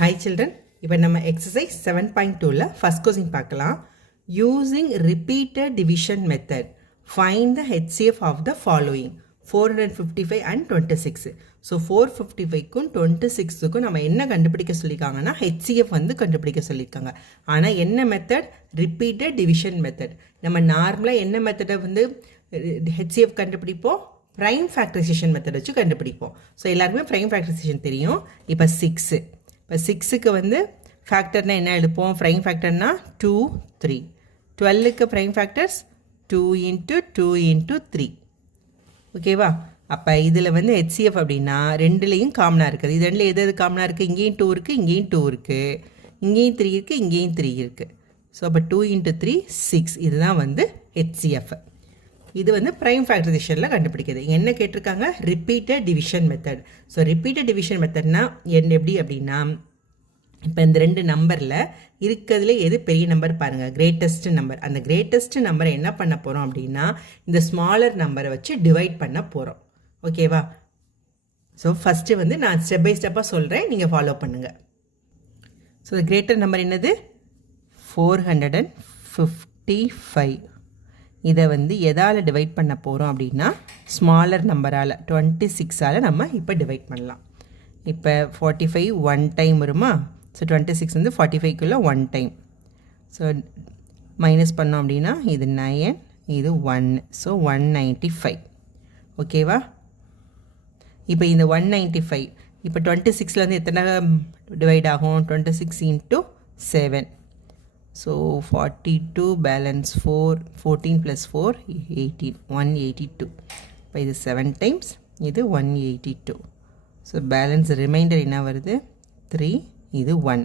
Hi children, இப்போ நம்ம exercise 7.2ல first question பார்க்கலாம். Using repeated division method, find the HCF of the following 455 and 26. So 455க்கும் 26க்கும் நம்ம என்ன கண்டுபிடிக்க சொல்லியிருக்காங்கன்னா HCF வந்து கண்டுபிடிக்க சொல்லியிருக்காங்க. ஆனால் என்ன மெத்தட்? repeated division method. நம்ம நார்மலாக என்ன மெத்தடை வந்து HCF கண்டுபிடிப்போம்? ப்ரைம் ஃபேக்டரைசேஷன் மெத்தட் வச்சு கண்டுபிடிப்போம். ஸோ எல்லாருக்குமே ப்ரைம் ஃபேக்டரைசேஷன் தெரியும். இப்போ 6 இப்போ 6க்கு வந்து ஃபேக்டர்னா என்ன எழுப்போம்? ப்ரைம் ஃபேக்டர்னா 2 3. 12க்கு ப்ரைம் ஃபேக்டர்ஸ் 2 × 2 × 3. ஓகேவா? அப்போ இதில் வந்து HCF அப்படின்னா ரெண்டுலேயும் காமனாக இருக்குது. இது ரெண்டில் எது காமனாக இருக்குது? இங்கேயும் 2 இருக்குது, இங்கேயும் 2 இருக்குது, இங்கேயும் 3 இருக்குது, இங்கேயும் 3 இருக்குது. ஸோ அப்போ 2 × 3 6. இதுதான் வந்து HCF. இது வந்து ப்ரைம் ஃபேக்டரைசேஷனில் கண்டுபிடிக்கிறது. என்ன கேட்டிருக்காங்க? Repeated division method. So repeated division மெத்தட்னா எப்படி அப்படின்னா, இப்போ இந்த ரெண்டு நம்பரில் இருக்கிறதுல எது பெரிய நம்பர் பாருங்கள், கிரேட்டஸ்ட் நம்பர். அந்த கிரேட்டஸ்ட் நம்பரை என்ன பண்ண போகிறோம் அப்படின்னா இந்த ஸ்மாலர் நம்பரை வச்சு டிவைட் பண்ண போகிறோம். ஓகேவா? ஸோ ஃபஸ்ட்டு வந்து நான் ஸ்டெப் பை ஸ்டெப்பாக சொல்கிறேன், நீங்கள் ஃபாலோ பண்ணுங்கள். ஸோ கிரேட்டர் நம்பர் என்னது? 455. இதை வந்து எதால் டிவைட் பண்ண போகிறோம் அப்படின்னா ஸ்மாலர் நம்பரால் 26ஆல் நம்ம இப்போ டிவைட் பண்ணலாம். இப்போ 45 1 டைம் வருமா? ஸோ 26 வந்து 45க்குள்ளே 1 டைம். ஸோ மைனஸ் பண்ணோம் அப்படின்னா இது 9, இது 1. ஸோ 195. ஓகேவா? இப்போ இந்த 195 இப்போ 26ல் வந்து எத்தனை டிவைட் ஆகும்? 26 × 7. So 42 balance 4, 14 plus 4, 18, 182. இப்போ இது 7 times, இது 182. ஸோ பேலன்ஸ் ரிமைண்டர் என்ன வருது? 3, இது 1.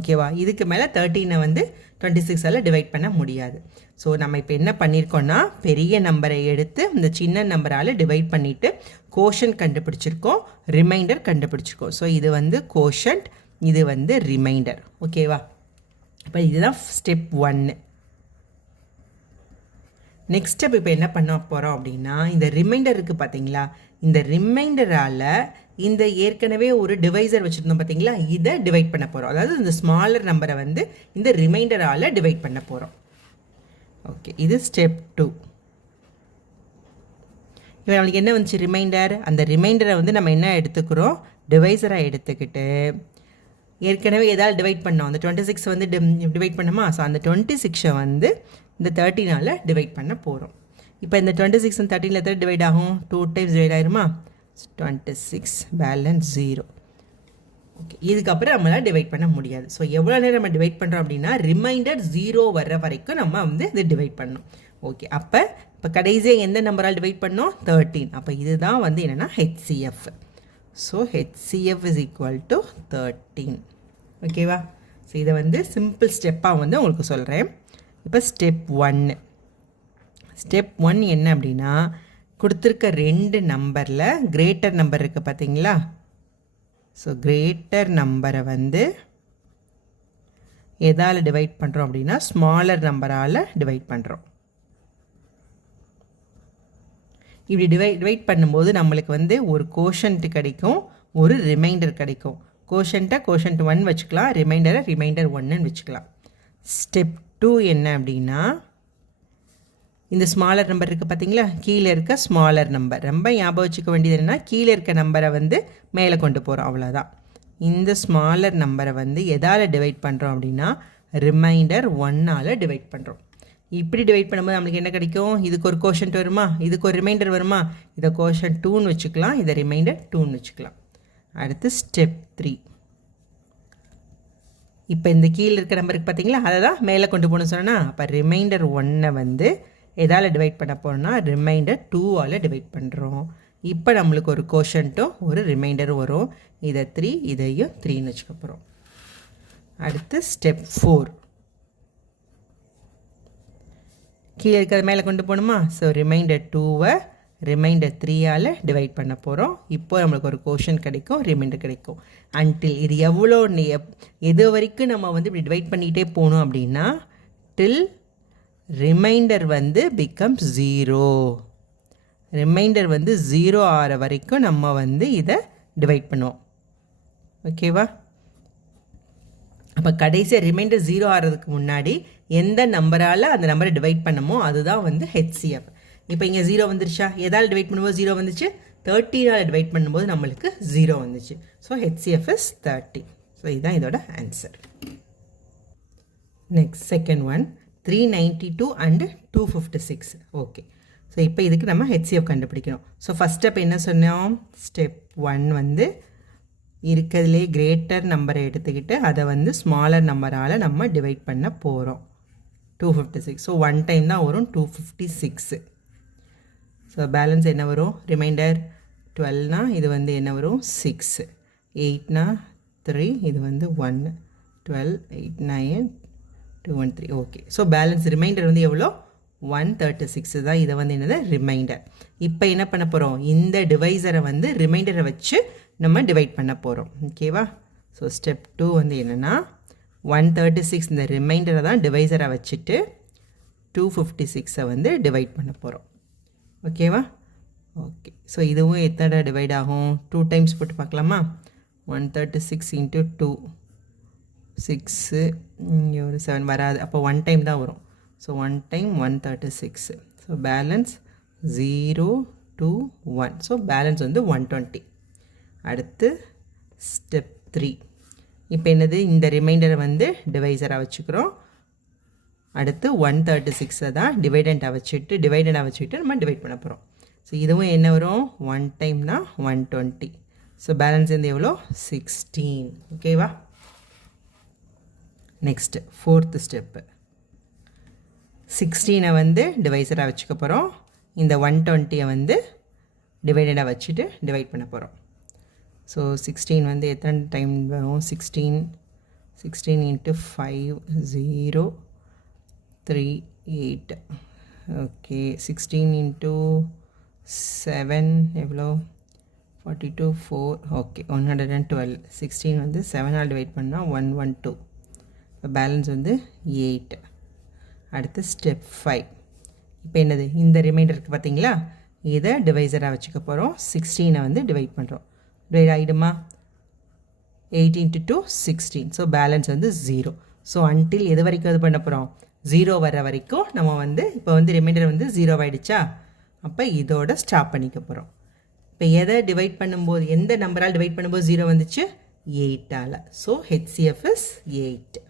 ஓகேவா? இதுக்கு மேலே 13 வந்து 26ஆல் டிவைட் பண்ண முடியாது. ஸோ நம்ம இப்போ என்ன பண்ணியிருக்கோன்னா பெரிய நம்பரை எடுத்து இந்த சின்ன நம்பரால் டிவைட் பண்ணிவிட்டு கோஷன்ட் கண்டுபிடிச்சிருக்கோம், ரிமைண்டர் கண்டுபிடிச்சிருக்கோம். ஸோ இது வந்து கோஷன்ட், இது வந்து ரிமைண்டர். ஓகேவா? இப்போ இதுதான் ஸ்டெப் 1. நெக்ஸ்ட் ஸ்டெப் இப்போ என்ன பண்ண போகிறோம் அப்படின்னா இந்த ரிமைண்டர் இருக்குது பார்த்தீங்களா? இந்த ரிமைண்டரால் இந்த ஏற்கனவே ஒரு டிவைசர் வச்சுருந்தோம் பார்த்தீங்களா? இதை டிவைட் பண்ண போகிறோம். அதாவது இந்த ஸ்மாலர் நம்பரை வந்து இந்த ரிமைண்டரால் டிவைட் பண்ண போகிறோம். ஓகே, இது ஸ்டெப் 2. இப்போ நம்மளுக்கு என்ன வந்துச்சு? ரிமைண்டர். அந்த ரிமைண்டரை வந்து நம்ம என்ன எடுத்துக்கிறோம்? டிவைசராக எடுத்துக்கிட்டு ஏற்கனவே எதாவது டிவைட் பண்ணோம். அந்த 26 வந்து டிவைட் பண்ணோமா? ஸோ அந்த 26 வந்து இந்த 13ஆல் டிவைட் பண்ண போகிறோம். இப்போ இந்த 26 and 13 எத்தனை டிவைட் ஆகும்? 2 times டிவைட் ஆகிருமா? 26 பேலன்ஸ் 0. ஓகே, இதுக்கப்புறம் நம்மளால் டிவைட் பண்ண முடியாது. ஸோ எவ்வளோ நேரம் நம்ம டிவைட் பண்ணுறோம் அப்படின்னா ரிமைண்டர் 0 வர்ற வரைக்கும் நம்ம வந்து இது டிவைட் பண்ணணும். ஓகே, இப்போ கடைசியாக எந்த நம்பரால் டிவைட் பண்ணோம்? 13. அப்போ இதுதான் வந்து என்னென்னா HCF. So HCF is equal to 13. ஓகேவா? ஸோ இதை வந்து சிம்பிள் ஸ்டெப்பாக வந்து உங்களுக்கு சொல்கிறேன். இப்போ ஸ்டெப் 1. ஸ்டெப் 1 என்ன அப்படின்னா கொடுத்துருக்க ரெண்டு நம்பரில் கிரேட்டர் நம்பர் இருக்குது பார்த்தீங்களா? ஸோ கிரேட்டர் நம்பரை வந்து எதால் டிவைட் பண்ணுறோம் அப்படின்னா ஸ்மாலர் நம்பரால் டிவைட் பண்ணுறோம். இப்படி டிவைட் பண்ணும்போது நம்மளுக்கு வந்து ஒரு கோஷன்ட் கிடைக்கும், ஒரு ரிமைண்டர் கிடைக்கும். கோஷன்ட்டை கோஷன்ட் 1 வச்சுக்கலாம், ரிமைண்டரை ரிமைண்டர் 1ன்னு வச்சுக்கலாம். ஸ்டெப் 2 என்ன அப்படின்னா இந்த ஸ்மாலர் நம்பர் இருக்குது பார்த்தீங்களா? கீழே இருக்க ஸ்மாலர் நம்பர் ரொம்ப ஞாபகம் வச்சுக்க வேண்டியது என்னென்னா கீழே இருக்க நம்பரை வந்து மேலே கொண்டு போகிறோம், அவ்வளோதான். இந்த ஸ்மாலர் நம்பரை வந்து எதால் டிவைட் பண்ணுறோம் அப்படின்னா ரிமைண்டர் 1ஆல் டிவைட் பண்ணுறோம். இப்படி டிவைட் பண்ணும்போது நம்மளுக்கு என்ன கிடைக்கும்? இதுக்கு ஒரு கோஷன்ட் வருமா? இதுக்கு ஒரு ரிமைண்டர் வருமா? இதை கோஷன்ட் 2ன்னு வச்சுக்கலாம், இதை ரிமைண்டர் 2ன்னு வச்சுக்கலாம். அடுத்து ஸ்டெப் 3. இப்போ இந்த கீழே இருக்கிற நம்பருக்கு பார்த்தீங்களா? அதை தான் மேலே கொண்டு போகணும்னு சொன்னால் அப்போ ரிமைண்டர் 1 வந்து எதால் டிவைட் பண்ண போகிறோம்னா ரிமைண்டர் 2ஆல் டிவைட் பண்ணுறோம். இப்போ நம்மளுக்கு ஒரு கோஷன்ட்டும் ஒரு ரிமைண்டரும் வரும். இதை 3, இதையும் 3ன்னு வச்சுக்க போகிறோம். அடுத்து ஸ்டெப் 4. கீழே இருக்கிறது மேலே கொண்டு போகணுமா? ஸோ ரிமைண்டர் 2வை ரிமைண்டர் 3ஆல் டிவைட் பண்ண போகிறோம். இப்போ நம்மளுக்கு ஒரு கோஷன் கிடைக்கும், ரிமைண்டர் கிடைக்கும். அன்டில் இது எவ்வளோ எது வரைக்கும் நம்ம வந்து இப்படி டிவைட் பண்ணிகிட்டே போகணும் அப்படின்னா டில் ரிமைண்டர் வந்து பிகம்ஸ் 0. ரிமைண்டர் வந்து 0 ஆகிற வரைக்கும் நம்ம வந்து இதை டிவைட் பண்ணுவோம். ஓகேவா? அப்போ கடைசியாக ரிமைண்டர் 0 ஆகிறதுக்கு முன்னாடி எந்த நம்பரால் அந்த நம்பரை டிவைட் பண்ணமோ அதுதான் வந்து ஹெச்சிஎஃப். இப்போ இங்கே 0 வந்துருச்சா? எதால் டிவைட் பண்ணும்போது 0 வந்துச்சு? 13ஆல் டிவைட் பண்ணும்போது நம்மளுக்கு 0 வந்துச்சு. So HCF is 30. ஸோ இதுதான் இதோட answer. Next second one 392 and 256. Okay, so இப்போ இதுக்கு நம்ம ஹெச்சிஎஃப் கண்டுபிடிக்கணும். ஸோ ஃபஸ்ட் ஸ்டெப் என்ன சொன்னோம்? ஸ்டெப் 1 வந்து இருக்கிறதுலே கிரேட்டர் நம்பரை எடுத்துக்கிட்டு அதை வந்து ஸ்மாலர் நம்பரால் நம்ம டிவைட் பண்ண போகிறோம். 256. ஸோ 1 டைம் தான் வரும் 256. ஸோ பேலன்ஸ் என்ன வரும்? ரிமைண்டர் 12னா இது வந்து என்ன வரும்? 6. 8னா 3, இது வந்து 1. 12, 8, 9, 2, 1, 3. ஓகே, ஸோ பேலன்ஸ் ரிமைண்டர் வந்து எவ்வளோ? 136 தான். இதை வந்து என்னது? ரிமைண்டர். இப்போ என்ன பண்ண போகிறோம்? இந்த டிவைசரை வந்து ரிமைண்டரை வச்சு நம்ம டிவைட் பண்ண போகிறோம். ஓகேவா? ஸோ ஸ்டெப் 2 வந்து என்னென்னா 136 இந்த ரிமைண்டரை தான் டிவைசரை வச்சுட்டு 256 வந்து டிவைட் பண்ண போகிறோம். ஓகேவா? ஓகே, ஸோ இதுவும் எத்தனை டிவைட் ஆகும்? 2 டைம்ஸ் போட்டு பார்க்கலாமா? 136 இன்ட்டு 2, 6, இங்கே ஒரு 7 வராது. அப்போ 1 டைம் தான் வரும். So 1 time 136. So balance 0, 2, 1. So balance வந்து 120. அடுத்து ஸ்டெப் 3. இப்போ என்னது? இந்த ரிமைண்டரை வந்து டிவைசராக வச்சுக்கிறோம். அடுத்து 136 தான் டிவைடண்டாக வச்சுட்டு நம்ம டிவைட் பண்ண போகிறோம். ஸோ இதுவும் என்ன வரும்? 1 டைம்னா 120. ஸோ பேலன்ஸ் வந்து எவ்வளோ? 16. ஓகேவா? நெக்ஸ்ட்டு ஃபோர்த்து ஸ்டெப்பு 16 வந்து டிவைசராக வச்சுக்க போகிறோம். இந்த 120 வந்து டிவைடடாக வச்சுட்டு டிவைட் பண்ண போகிறோம். ஸோ 16 வந்து எத்தனை டைம் வரும்? 16 இன்ட்டு 5, 0, 3, 8. ஓகே, 16 இன்ட்டு 7 எவ்வளோ? 42, 4. ஓகே, 112. 16 வந்து 7ஆல் டிவைட் பண்ணால் 112. இப்போ பேலன்ஸ் வந்து 8. அடுத்து ஸ்டெப் 5. இப்போ என்னது? இந்த ரிமைண்டருக்கு பார்த்தீங்களா? இதை டிவைசராக வச்சுக்க போகிறோம். 16 வந்து டிவைட் பண்ணுறோம். டிவைட் ஆகிடுமா? 8 இன்ட்டு 2, 16. ஸோ பேலன்ஸ் வந்து 0. ஸோ அன்டில் எது வரைக்கும் இது பண்ண போகிறோம்? 0 வர வரைக்கும் நம்ம வந்து இப்போ வந்து ரிமைண்டர் வந்து 0 ஆகிடுச்சா? அப்போ இதோட ஸ்டாப் பண்ணிக்க போகிறோம். இப்போ எதை டிவைட் பண்ணும்போது, எந்த நம்பரால் டிவைட் பண்ணும்போது 0 வந்துச்சு? 8ஆல். So HCF is 8.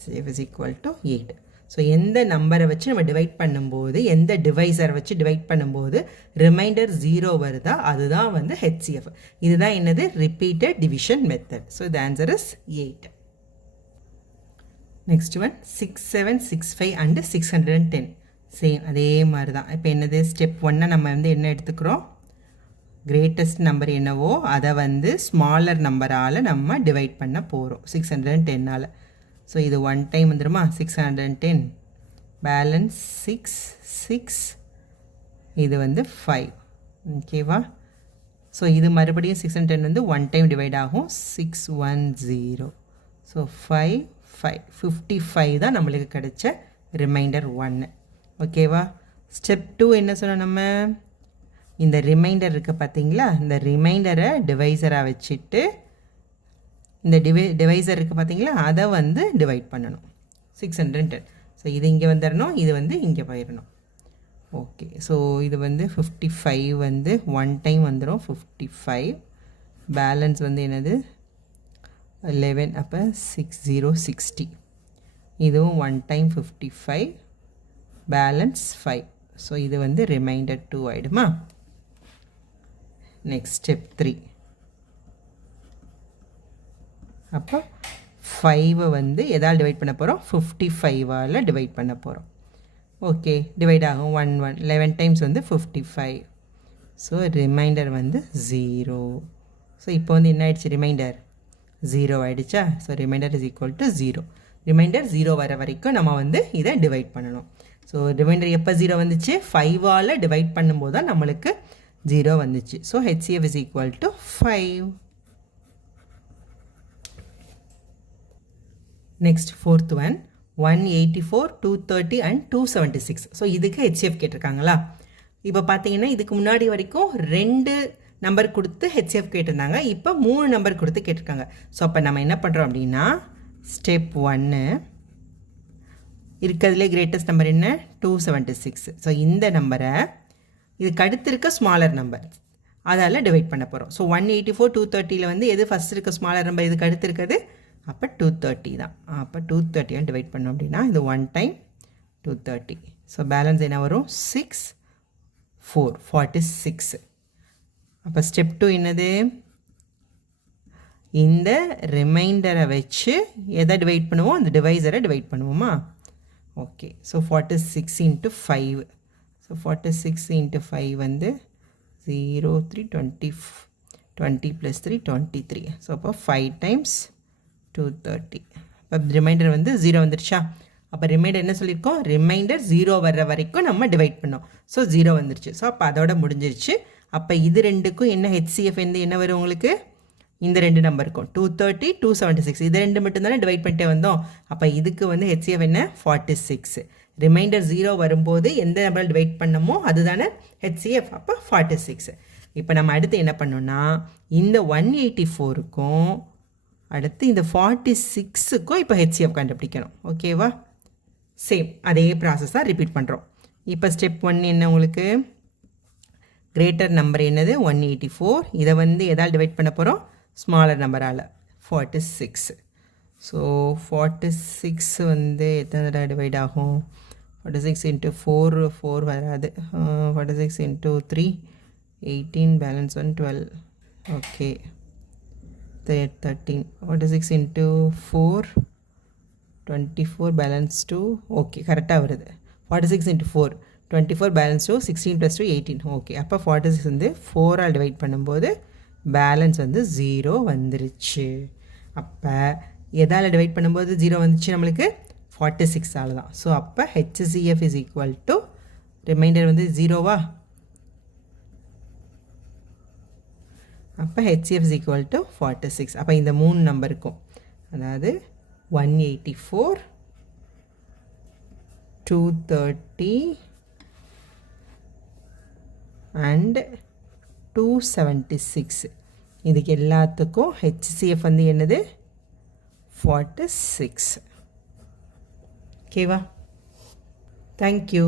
HCF is equal to 8. So எந்த நம்பரை வச்சு நம்ம டிவைட் பண்ணும்போது, எந்த டிவைசரை வச்சு டிவைட் பண்ணும்போது ரிமைண்டர் 0 வருதா, அதுதான் வந்து HCF. இதுதான் என்னது? Repeated division method. So the answer is 8. Next one 6, 7, 65 and 610. Same அதே மாதிரி தான். இப்போ என்னது? ஸ்டெப் 1 நம்ம வந்து என்ன எடுத்துக்கிறோம்? கிரேட்டஸ்ட் நம்பர் என்னவோ அதை வந்து ஸ்மாலர் நம்பரால் நம்ம டிவைட் பண்ண போகிறோம். 610ஆல். ஸோ இது 1 டைம் வந்துடுமா? 610. பேலன்ஸ் 6, 6. இது வந்து 5. ஓகேவா? ஸோ இது மறுபடியும் 610 வந்து 1 டைம் டிவைட் ஆகும். 610. ஸோ 5, 5. 55 தான் நம்மளுக்கு கிடைச்ச ரிமைண்டர் 1. ஓகேவா? ஸ்டெப் 2 என்ன சொன்னோம் நம்ம? இந்த ரிமைண்டர் இருக்குது பார்த்தீங்களா? இந்த ரிமைண்டரை டிவைசராக வச்சுட்டு இந்த டிவைசர் இருக்குது பார்த்தீங்களா? அதை வந்து டிவைட் பண்ணணும். 610. ஸோ இது இங்கே வந்துடணும், இது வந்து இங்கே போயிடணும். ஓகே, ஸோ இது வந்து 55 வந்து 1 டைம் வந்துடும். 55. பேலன்ஸ் வந்து என்னது? 11. அப்போ 60. இதுவும் 1 டைம் 55. பேலன்ஸ் 5. ஸோ இது வந்து ரிமைண்டர் 2 ஆகிடுமா? Next step 3. அப்போ 5 வந்து எதால் டிவைட் பண்ண போகிறோம்? 55ஆல் டிவைட் பண்ண போகிறோம். ஓகே, டிவைட் ஆகும். 11 டைம்ஸ் வந்து 55. ஸோ ரிமைண்டர் வந்து 0. ஸோ இப்போ வந்து என்ன ஆயிடுச்சு? ரிமைண்டர் 0 ஆகிடுச்சா? So remainder is equal to 0. Remainder 0 வர வரைக்கும் நம்ம வந்து இதை டிவைட் பண்ணணும். ஸோ ரிமைண்டர் எப்போ 0 வந்துச்சு? 5ஆல் டிவைட் பண்ணும்போது தான் நம்மளுக்கு 0 வந்துச்சு. So HCF is equal to 5. Next fourth one 184, 230 and 276. So இதுக்கு HCF கேட்டிருக்காங்களா? இப்போ பார்த்தீங்கன்னா இதுக்கு முன்னாடி வரைக்கும் 2 நம்பர் கொடுத்து HCF கேட்டிருந்தாங்க. இப்போ 3 நம்பர் கொடுத்து கேட்டிருக்காங்க. ஸோ அப்போ நம்ம என்ன பண்ணுறோம் அப்படின்னா ஸ்டெப் 1 இருக்கிறதுலே கிரேட்டஸ்ட் நம்பர் என்ன 276. ஸோ இந்த நம்பரை இதுக்கு அடுத்து இருக்க ஸ்மாலர் நம்பர் அதால் டிவைட் பண்ண போகிறோம். ஸோ 184 230 வந்து எது ஃபஸ்ட் இருக்க ஸ்மாலர் நம்பர் இதுக்கு அடுத்து இருக்கிறது, அப்போ 230 தான். அப்போ 230 டிவைட் பண்ணோம் அப்படின்னா இது 1 டைம் 230. ஸோ பேலன்ஸ் என்ன வரும் 6 4 46. அப்போ ஸ்டெப் 2 என்னது, இந்த ரிமைண்டரை வச்சு எதை டிவைட் பண்ணுவோம், அந்த டிவைசரை டிவைட் பண்ணுவோமா. Okay, so 46 × 5. ஸோ 46 × 5 வந்து 0 3 20 20 + 3 23. ஸோ அப்போ 5 டைம்ஸ் 230. அப்போ ரிமைண்டர் வந்து 0 வந்துருச்சா. அப்போ ரிமைண்டர் என்ன சொல்லியிருக்கோம், ரிமைண்டர் 0 வர்ற வரைக்கும் நம்ம டிவைட் பண்ணோம். ஸோ 0 வந்துருச்சு. ஸோ அப்போ அதோட முடிஞ்சிருச்சு. அப்போ இது ரெண்டுக்கும் என்ன HCF என்ன வரும் உங்களுக்கு, இந்த ரெண்டு நம்பருக்கும் 230 276 இது ரெண்டு மட்டும்தானே டிவைட் பண்ணிட்டே வந்தோம். அப்போ இதுக்கு வந்து HCF என்ன 46. ரிமைண்டர் 0 வரும்போது எந்த நம்பரால் டிவைட் பண்ணமோ அதுதானே HCF. அப்போ 46. இப்போ நம்ம அடுத்து என்ன பண்ணோம்னா இந்த 184க்கும் அடுத்து இந்த 46க்கும் இப்போ HCF கண்டுபிடிக்கணும். ஓகேவா, சேம் அதே ப்ராசஸ் தான் ரிப்பீட் பண்ணுறோம். இப்போ ஸ்டெப் 1 என்ன உங்களுக்கு, கிரேட்டர் நம்பர் என்னது 184. இதை வந்து எதால் டிவைட் பண்ண போகிறோம், ஸ்மாலர் நம்பரால் 46. ஸோ 46 வந்து எத்தனை தடவை டிவைட் ஆகும், 46 × 4 4 வராது, 46 × 3 18 பேலன்ஸ் 1 12. ஓகே 13. 46 × 4 24 பேலன்ஸ் 2. ஓகே கரெக்டாக வருது. 46 × 4 24 பேலன்ஸ் 2 16 + 2 18. ஓகே, அப்போ 46 வந்து 4ஆல் டிவைட் பண்ணும்போது பேலன்ஸ் வந்து 0 வந்துருச்சு. அப்போ எதால் டிவைட் பண்ணும்போது 0 வந்துச்சு நம்மளுக்கு 46ஆல் தான். ஸோ அப்போ HCF = ரிமைண்டர் வந்து 0வா. அப்போ HCF = 46. அப்போ இந்த 3 நம்பருக்கும், அதாவது 184 230 and 276 இதுக்கு எல்லாத்துக்கும் HCF வந்து என்னது 46. ஓகேவா, தேங்க்யூ.